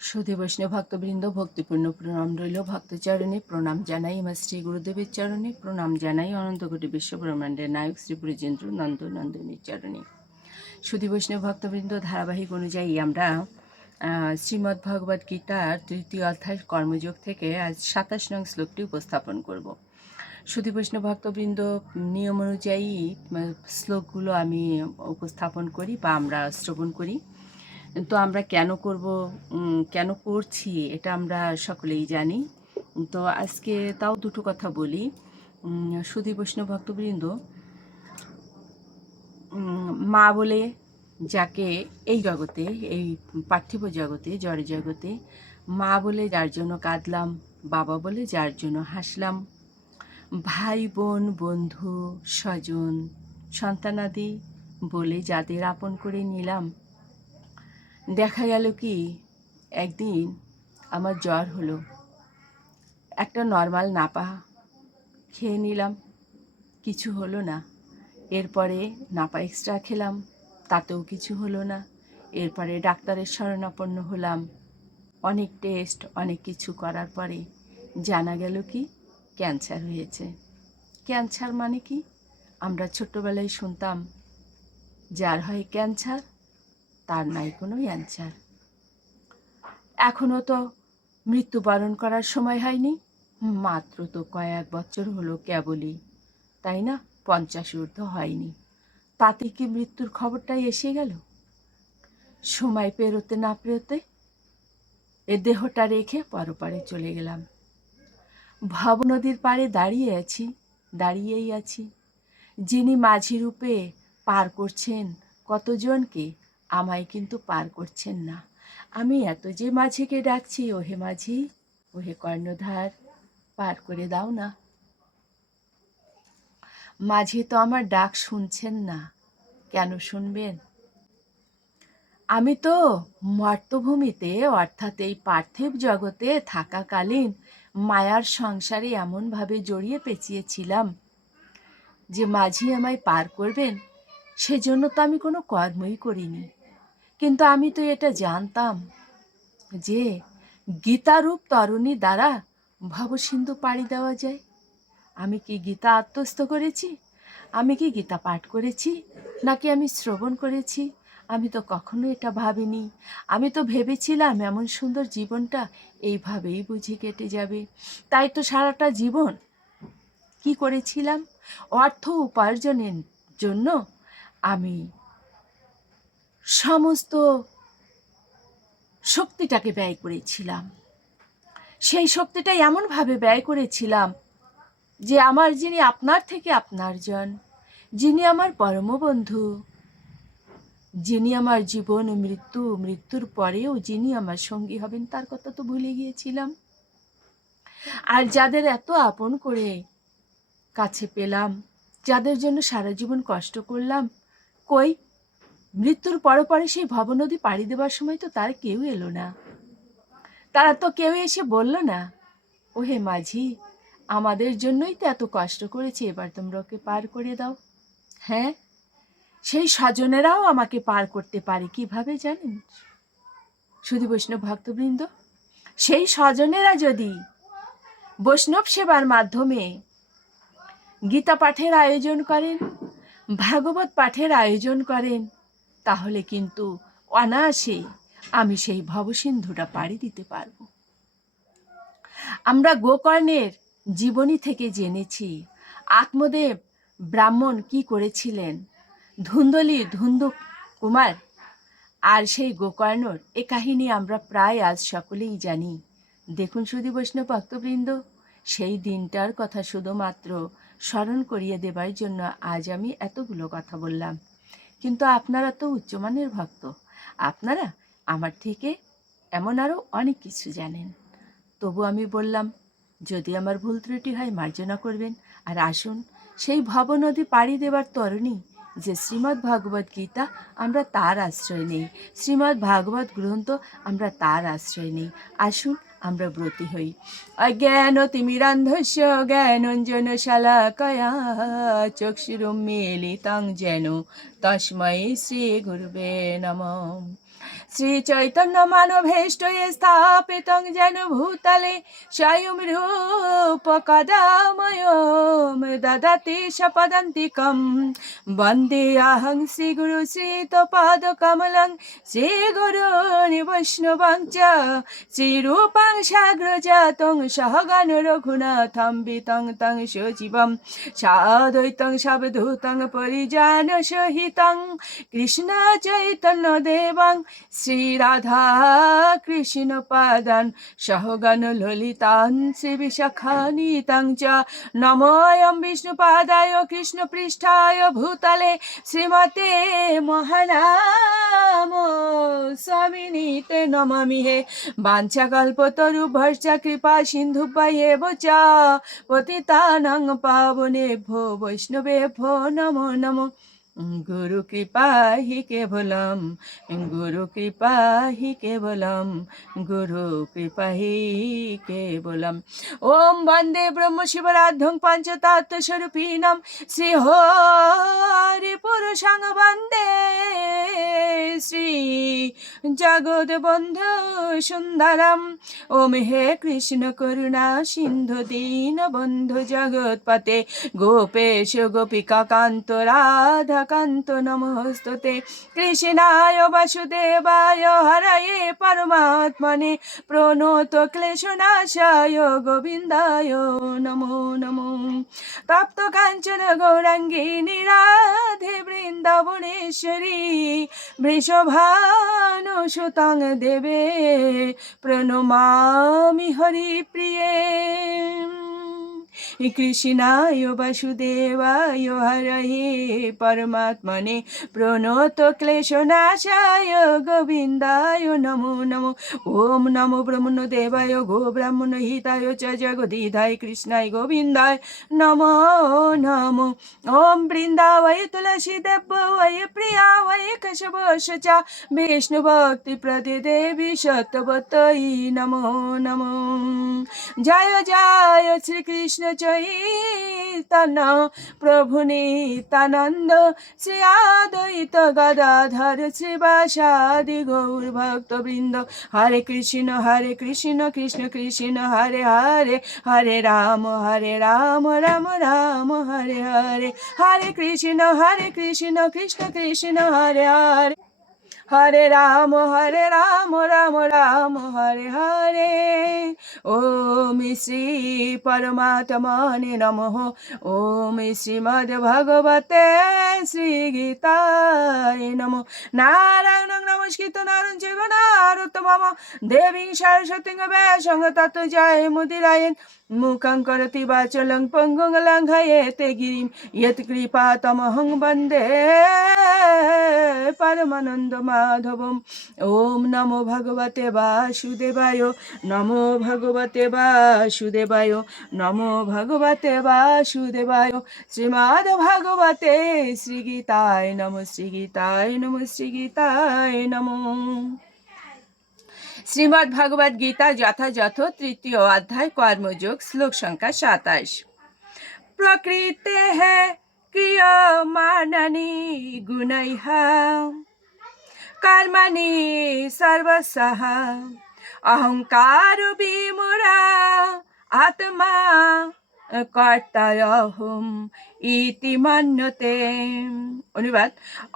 সুধী বৈষ্ণব ভক্তবৃন্দ, ভক্তিপূর্ণ প্রণাম রইল। ভক্তচরণে প্রণাম জানাই আমার শ্রী গুরুদেবের চরণে। প্রণাম জানাই অনন্তকোটি বিশ্বব্রহ্মাণ্ডের নায়ক শ্রী ব্রজেন্দ্র নন্দ নন্দিনীর চরণে। সুধী বৈষ্ণব ভক্তবৃন্দ, ধারাবাহিক অনুযায়ী আমরা শ্রীমদ্ ভগবদ্ গীতার তৃতীয় অধ্যায় কর্মযোগ থেকে আজ সাতাশ নং শ্লোকটি উপস্থাপন করব। সুধী বৈষ্ণব ভক্তবৃন্দ, নিয়ম অনুযায়ী শ্লোকগুলো আমি উপস্থাপন করি বা আমরা শ্রবণ করি। তো আমরা কেন করব কেন করছি এটা আমরা সকলেই জানি। তো আজকে তাও দুটো কথা বলি। সুধী বৈষ্ণব ভক্তবৃন্দ মা বলে যাকে এই জগতে, এই পার্থিব জগতে, জড় জগতে, মা বলে যার জন্য কাঁদলাম, বাবা বলে যার জন্য হাসলাম। ভাই, বোন, বন্ধু, স্বজন, সন্তানাদি বলে যাদের আপন করে নিলাম দেখা গেল কি, একদিন আমার জ্বর হলো। একটা নর্মাল নাপা খেয়ে নিলাম, কিছু হলো না। এরপরে নাপা এক্সট্রা খেলাম, তাতেও কিছু হলো না। এরপরে ডাক্তারের শরণাপন্ন হলাম। অনেক টেস্ট অনেক কিছু করার পরে জানা গেল কি ক্যান্সার হয়েছে। ক্যান্সার মানে কি? আমরা ছোট্টবেলায় শুনতাম, যার হয় ক্যান্সার তার নাই কোনো অ্যান্সার এখনও তো মৃত্যুবরণ করার সময় হয়নি, মাত্র তো কয়েক বছর হলো কেবলই, তাই না? পঞ্চাশ ঊর্ধ্ব হয়নি। তাতে কি মৃত্যুর খবরটাই এসে গেল? সময় পেরোতে না পেরোতে এ দেহটা রেখে পরপারে চলে গেলাম। ভব নদীর পাড়ে দাঁড়িয়ে আছি, দাঁড়িয়েই আছি। যিনি মাঝি রূপে পার করছেন কতজনকে আমায় কিন্তু পার করছেন না। আমি এত যে মাঝিকে ডাকছি, ওহে মাঝি, ওহে কর্ণধার, পার করে দাও না। মাঝি তো আমার ডাক শুনছেন না, কেন শুনবেন? আমি তো মর্তভূমিতে, অর্থাৎ এই পার্থিব জগতে থাকাকালীন মায়ার সংসারে এমনভাবে জড়িয়ে পেঁচিয়েছিলাম যে মাঝি আমায় পার করবেন, সেজন্য তো আমি কোনো কর্মই করিনি। কিন্তু আমি তো এটা জানতাম যে গীতারূপ তরুণী দ্বারা ভবসিন্ধু পাড়ি দেওয়া যায়। আমি কি গীতা আত্মস্থ করেছি? আমি কি গীতা পাঠ করেছি? নাকি আমি শ্রবণ করেছি? আমি তো কখনো এটা ভাবিনি। আমি তো ভেবেছিলাম এমন সুন্দর জীবনটা এইভাবেই বুঝি কেটে যাবে। তাই তো সারাটা জীবন কি করেছিলাম? অর্থ উপার্জনের জন্য আমি সমস্ত শক্তিটাকে ব্যয় করেছিলাম। সেই শক্তিটা এমনভাবে ব্যয় করেছিলাম যে আমার যিনি আপনার থেকে আপনার জন যিনি আমার পরম বন্ধু যিনি আমার জীবন, মৃত্যু, মৃত্যুর পরেও যিনি আমার সঙ্গী হবেন, তার কথা তো ভুলে গিয়েছিলাম। আর যাদের এত আপন করে কাছে পেলাম, যাদের জন্য সারা জীবন কষ্ট করলাম, কই মৃত্যুর পরে পরে সেই ভবনদী পাড়ি দেবার সময় তো তার কেউ এলো না। তারা তো কেউ এসে বলল না, ওহে মাঝি, আমাদের জন্যই তো এত কষ্ট করেছি, এবার তোমরা ওকে পার করে দাও। হ্যাঁ সেই স্বজনেরাও আমাকে পার করতে পারে কীভাবে জানেন? শুধু বৈষ্ণব ভক্তবৃন্দ, সেই স্বজনেরা যদি বৈষ্ণব সেবার মাধ্যমে গীতা পাঠের আয়োজন করেন, ভাগবত পাঠের আয়োজন করেন তাহলে কিন্তু অনায়াসে আমি সেই ভবসিন্ধুটা পাড়ি দিতে পারব। আমরা গোকর্ণের জীবনী থেকে জেনেছি, আত্মদেব ব্রাহ্মণ কি করেছিলেন? ধুন্দলি ধুন্দু কুমার আর সেই গোকর্ণর এ কাহিনী আমরা প্রায় আজ সকলেই জানি। দেখুন শুধু বৈষ্ণব ভক্তবৃন্দ, সেই দিনটার কথা শুধুমাত্র স্মরণ করিয়ে দেবার জন্য আজ আমি এতগুলো কথা বললাম। কিন্তু আপনারা তো উচ্চমানের ভক্ত। আপনারা আমার থেকে এমন আরও অনেক কিছু জানেন। তবু আমি বললাম, যদি আমার ভুল ত্রুটি হয় মার্জনা করবেন। আর আসুন, সেই ভবনদী পাড়ি দেবার তরণী, যে শ্রীমদ্ ভগবদ গীতা আমরা তার আশ্রয় নেই। শ্রীমদ্ ভাগবত গ্রন্থ আমরা তার আশ্রয় নেই। আসুন আমরা ব্রতী হই। অজ্ঞান তিমিরান্ধস্য জ্ঞানঞ্জন শালাকয়া তং যেন। তস্মৈ শ্রী গুরুবে নম। শ্রীচৈতন্য মানভেষ্টয়ে স্থাপিতং যেন ভূতলে স্বয়ং রূপ কদাময়ম দদতি সপদন্তিকম বন্দে অহং শ্রীগুরু শ্রীতপাদকমলং শ্রীগুরুনি বৈষ্ণবং চ শ্রীরূপং সাগ্রজাতং সহগণ রঘুনাথং বিতং তং সজীবম সাদ্বৈতং সবধূতং পরিজান সহিতং কৃষ্ণ চৈতন্য দেবং শ্রীরাধা কৃষ্ণ পাদান সহগণ ললিতান শ্রী বিশাখানিতাং চ। নমোয়ম বিষ্ণুপাদায় কৃষ্ণ পৃষ্ঠায় ভূতলে শ্রীমতে মহানাম স্বামিনীতে নমামি হে। বাঞ্ছাকল্পতরু ভর্ষা কৃপা সিন্ধু পাইয়েব চ। পতিতানাং পাবনেভ্যো বৈষ্ণবেভ্যো নমো নমো। গুরু কৃপা হি কেবলম, গুরু কৃপা হি কেবলম, গুরু কৃপা হি কেবলম। ওম বন্দে ব্রহ্ম শিবরাধ্যং পঞ্চতত্ত্ব স্বরূপিণম, শ্রী হরি পুরুষাং বন্দে, শ্রী জগৎ বন্ধু সুন্দরম। ওম হে কৃষ্ণ করুণা সিন্ধু দীন বন্ধু জগৎপতে গোপেশ গোপিকা কান্ত রাধা কান্ত নমস্তুতে। কৃষ্ণায় বাসুদেবায় হরয়ে পরমাত্মনে প্রণত ক্লেশনাশায় গোবিন্দায় নমো নমো। তপ্ত কাঞ্চন গৌরাঙ্গী রাধে বৃন্দাবনেশ্বরী বৃষভানু সুতং দেবে প্রণমামি হরি প্রিয়ে কৃষ্ণায় বাসুদেবায় হরহে পরমাত্মনে প্রণত ক্লেশনাশায় গোবিন্দায় নমো নমো। ওম নমো ব্রহ্মণ দেবায় গো ব্রাহ্মণ হিতায় চ জগদীধায় কৃষ্ণায় গোবিন্দায় নম নম। ওম বৃন্দাবয় তুলসী দেবয় প্রিয়া বয় কশব সচা বিষ্ণু ভক্তি প্রতি দেবী সত্যবতী নম নম। জয় জয় শ্রীকৃষ্ণ কৃষ্ণ চৈতন্য, প্রভু নিতানন্দ শ্রী আদৈত গদাধর শ্রীবাসাদি গৌর ভক্তবৃন্দ। হরে কৃষ্ণ হরে কৃষ্ণ কৃষ্ণ কৃষ্ণ, হরে হরে হরে রাম হরে রাম রাম রাম, হরে হরে। হরে কৃষ্ণ হরে কৃষ্ণ কৃষ্ণ কৃষ্ণ, হরে হরে। রাম, হরে রাম রাম রাম, হরে হরে। ওম শ্রী পরমাত্মনে নমঃ। ওম শ্রীমদ্ ভগবতে শ্রী গীতায় নম। নারায়ণ নমস্কৃত, নারায়ণ জীব নারোত্তমম দেবী সরস্বতী ব্যাসঙ্গ তত জয় মুদিরায়ণ মুখং করতি বাচলং পঙ্গুং লঙ্ঘয়েতে গিরিম ইয়ৎ কৃপা তমহং বন্দে পরমানন্দ মাধবম ওম নমো ভগবতে বাসুদেবায় নমো ভগবতে বাসুদেবায় নমো ভগবতে বাসুদেবায় শ্রীমদ্ ভাগবতে শ্রীগীতায় নম শ্রীগীতায় নম শ্রীগীতায় নমো শ্রীমদ্ ভগবদ গীতা যথাযথ, তৃতীয় অধ্যায়, কর্মযোগ, শ্লোক সংখ্যা সাতাশ। প্রকৃতে হে ক্রিয়মাণানি গুণৈঃ কর্মণি সর্বসঃ অহংকার বিমূঢ়া আত্মা কর্তায়হম ইতি মান্যতে। অনুবাদ,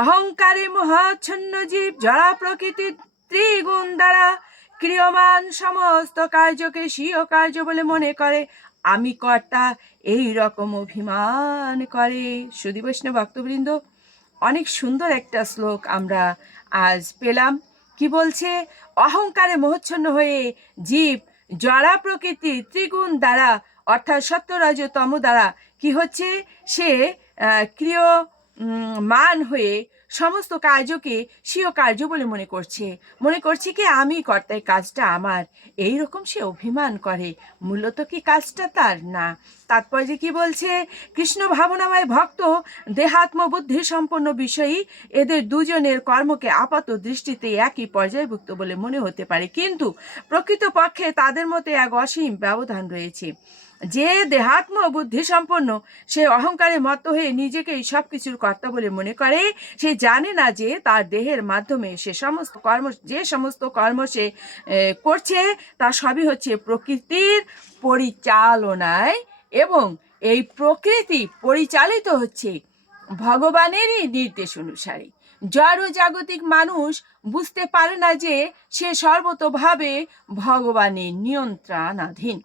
অহংকারে মহাচ্ছন্ন জীব, জড়া প্রকৃতির ত্রিগুণ দ্বারা ক্রিয়মান সমস্ত কার্যকে স্বীয় কার্য বলে মনে করে। আমি কর্তা এই রকম অভিমান করে। সুদী বৈষ্ণব ভক্তবৃন্দ, অনেক সুন্দর একটা শ্লোক আমরা আজ পেলাম। কি বলছে? অহংকারে মোহচ্ছন্ন হয়ে জীব জড়া প্রকৃতি ত্রিগুণ দ্বারা, অর্থাৎ সত্যরাজ তম দ্বারা, কি হচ্ছে? সে ক্রিয় মান হয়ে সমস্ত কার্যকে স্বীয় কার্য বলে মনে করছে। মনে করছে কি, আমি কর্তায় কাজটা আমার। এই রকম সে অভিমান করে। মূলত কি কাজটা তার? না। তাৎপর্য কি বলছে, কৃষ্ণ ভাবনাময় ভক্ত দেহাত্ম বুদ্ধি সম্পন্ন বিষয়ই এদের দুজনের কর্মকে আপাত দৃষ্টিতে একই পর্যায়ভুক্ত বলে মনে হতে পারে। কিন্তু প্রকৃতপক্ষে তাদের মধ্যে এক অসীম ব্যবধান রয়েছে। যে দেহাত্ম বুদ্ধি সম্পন্ন, সে অহংকারে মত্ত হয়ে নিজেকে এই সব কিছুর কর্তা বলে মনে করে। সে জানে না যে তার দেহের মাধ্যমে সে সমস্ত কর্ম, যে সমস্ত কর্ম সে করছে, তা সবই হচ্ছে প্রকৃতির পরিচালনায় এবং এই প্রকৃতি পরিচালিত হচ্ছে ভগবানেরই নির্দেশ অনুসারে। জড় জাগতিক মানুষ বুঝতে পারে না যে সে সর্বতোভাবে ভগবানের নিয়ন্ত্রণাধীন।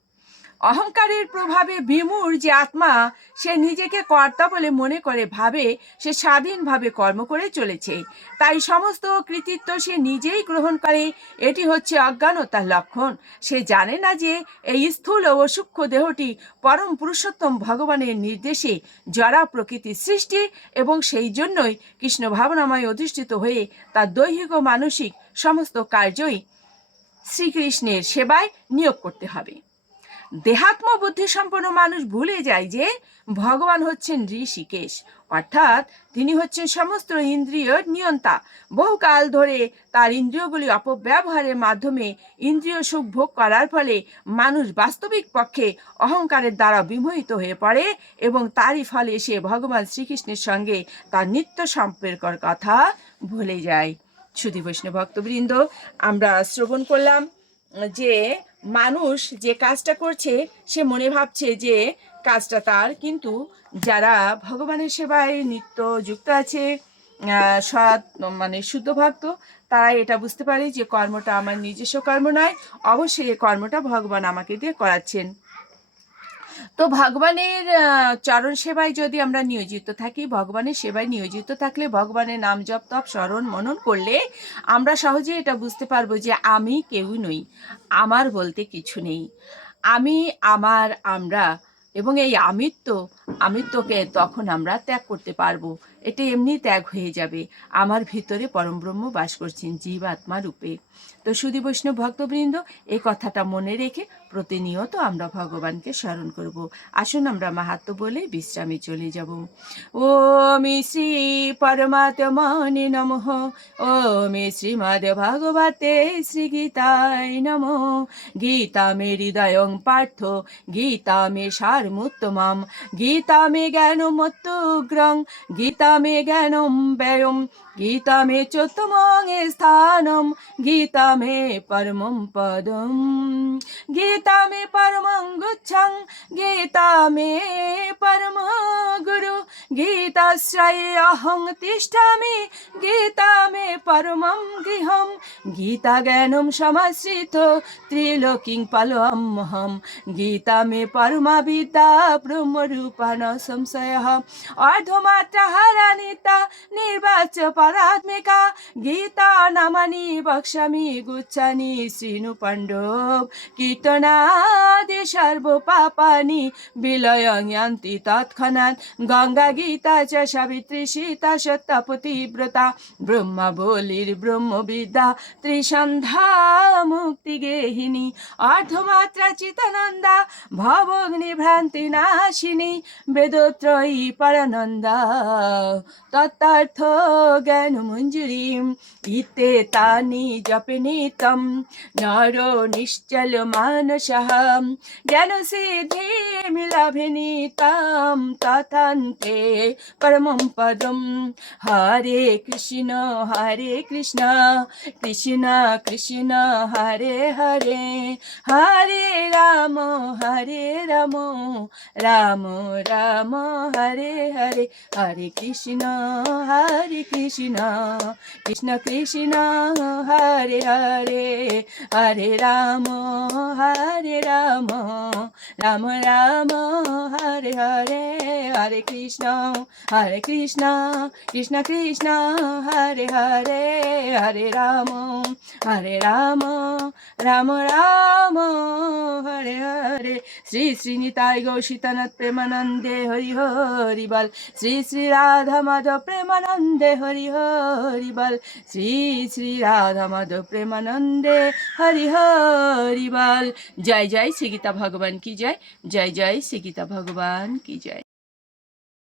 অহংকারের প্রভাবে বিমূর যে আত্মা, সে নিজেকে কর্তা বলে মনে করে ভাবে, সে স্বাধীনভাবে কর্ম করে চলেছে। তাই সমস্ত কৃতিত্ব সে নিজেই গ্রহণ করে, এটি হচ্ছে অজ্ঞানতার লক্ষণ। সে জানে না যে এই স্থূল ও সূক্ষ্ম দেহটি পরম পুরুষোত্তম ভগবানের নির্দেশে জরা প্রকৃতির সৃষ্টি এবং সেই জন্যই কৃষ্ণ ভাবনাময় অধিষ্ঠিত হয়ে তার দৈহিক ও মানসিক সমস্ত কার্যই শ্রীকৃষ্ণের সেবায় নিয়োগ করতে হবে। দেহাত্ম বুদ্ধি সম্পন্ন মানুষ ভুলে যায় যে ভগবান হচ্ছেন ঋষিকেশ। অর্থাৎ তিনি হচ্ছেন সমস্ত ইন্দ্রিয় নিয়ন্তা। বহুকাল ধরে তার ইন্দ্রিয়গুলি অপব্যবহারের মাধ্যমে ইন্দ্রিয় সুখ ভোগ করার ফলে মানুষ বাস্তবিক পক্ষে অহংকারের দ্বারা বিমোহিত হয়ে পড়ে এবং তারই ফলে সে ভগবান শ্রীকৃষ্ণের সঙ্গে তার নিত্য সম্পর্কর কথা ভুলে যায়। সুধী বৈষ্ণব ভক্তবৃন্দ, আমরা শ্রবণ করলাম। যে মানুষ যে কাজটা করছে, সে মনে ভাবছে যে কাজটা তার। কিন্তু যারা ভগবানের সেবায় নিত্য যুক্ত আছে সৎ মানে শুদ্ধ ভক্ত, তারা এটা বুঝতে পারে যে কর্মটা আমার নিজস্ব কর্ম নয়, অবশ্যই এই কর্মটা ভগবান আমাকে দিয়ে করাচ্ছেন। তো ভগবানের চরণ সেবায় যদি আমরা নিয়োজিত থাকি, ভগবানের সেবায় নিয়োজিত থাকলে ভগবানের নাম জপ তপ স্মরণ মনন করলে আমরা সহজে এটা বুঝতে পারব যে আমি কেউ নই, আমার বলতে কিছু নেই। আমি, আমার, আমরা এবং এই আমিত্ব, আমিত্বকে তখন আমরা ত্যাগ করতে পারব। এটা এমনি ত্যাগ হয়ে যাবে। আমার ভিতরে পরমব্রহ্ম বাস করছেন জীব আত্মা রূপে। তো সুদী বৈষ্ণব ভক্তবৃন্দ, এই কথাটা মনে রেখে প্রতিনিয়ত আমরা ভগবানকে স্মরণ করব। আসুন আমরা মাহাত্ম বলে বিশ্রামে চলে যাব। ওমি শ্রী পরমাত্মনে নমঃ। ওমি শ্রীমদ ভগবতে শ্রী গীতায় নম। গীতা মে হৃদয়ং পার্থ, গীতা মে সারমুত্তমাম, গীতা মে জ্ঞানমত্তুগ্রং, গীতা মে জ্ঞানম ব্যয়ম গীতা মে চোত্তমং স্থানম গীতা মে পরমম পদম গীতা মে পরমং গুচ্ছং গীতা মে পরম গুরু গীতাশ্রয়ে অহং তিষ্ঠামি গীতা মে পরমম গৃহম গীতা জ্ঞানম সমাশ্রিত ত্রিলোকিং পালমহম গীতা মে পরমা বিদ্যা ব্রহ্মরূপাণ সংশয় অর্ধমাত্রা হারানিতা নির্বাচ পরাত্মিকা গীতা নামানি বক্ষ্যামি গুচ্ছানি শ্রীনু পাণ্ডব কীর্তনাদি সর্ব পাপানি বিলয়ং তৎক্ষণাৎ গঙ্গা গীতা চ সাবিত্রী সীতা সত্যা পতিব্রতা ব্রহ্মা বলির ব্রহ্মবিদ্যা ত্রিসন্ধ্যা মুক্তি গেহিনী অর্ধমাত্রা চিতানন্দা ভবগ্নি ভ্রান্তি নাশিনী বেদত্রয়ী পরানন্দা তত্তার্থ জ্ঞান মঞ্জুরি ইতে তানি জপে নিতম নর নিশ্চল মানসः জ্ঞান সিদ্ধি মিলাভে নিতাম তথান্তে পরমম পদম হরে কৃষ্ণ হরে কৃষ্ণ কৃষ্ণ কৃষ্ণ হরে হরে হরে রাম হরে রাম রাম রাম হরে হরে হরে কৃষ্ণ হরে কৃষ্ণ কৃষ্ণ কৃষ্ণ হরে হরে হরে রাম হরে রাম রাম রাম, হরে হরে হরে কৃষ্ণ হরে কৃষ্ণ কৃষ্ণ কৃষ্ণ, হরে হরে হরে রাম হরে রাম রাম রাম, হরে হরে। শ্রী শ্রীনিতাই গৌশীতানাথ প্রেমানন্দে হরি হরি বল। শ্রী শ্রী রাধা মাধব প্রেমানন্দে হরি হরি বল শ্রী শ্রী রাধা মাধব প্রেমানন্দে হরি হরি বল জয় জয় শ্রী গীতা ভগবান কি জয়? জয় জয় শ্রী গীতা ভগবান কি জয়?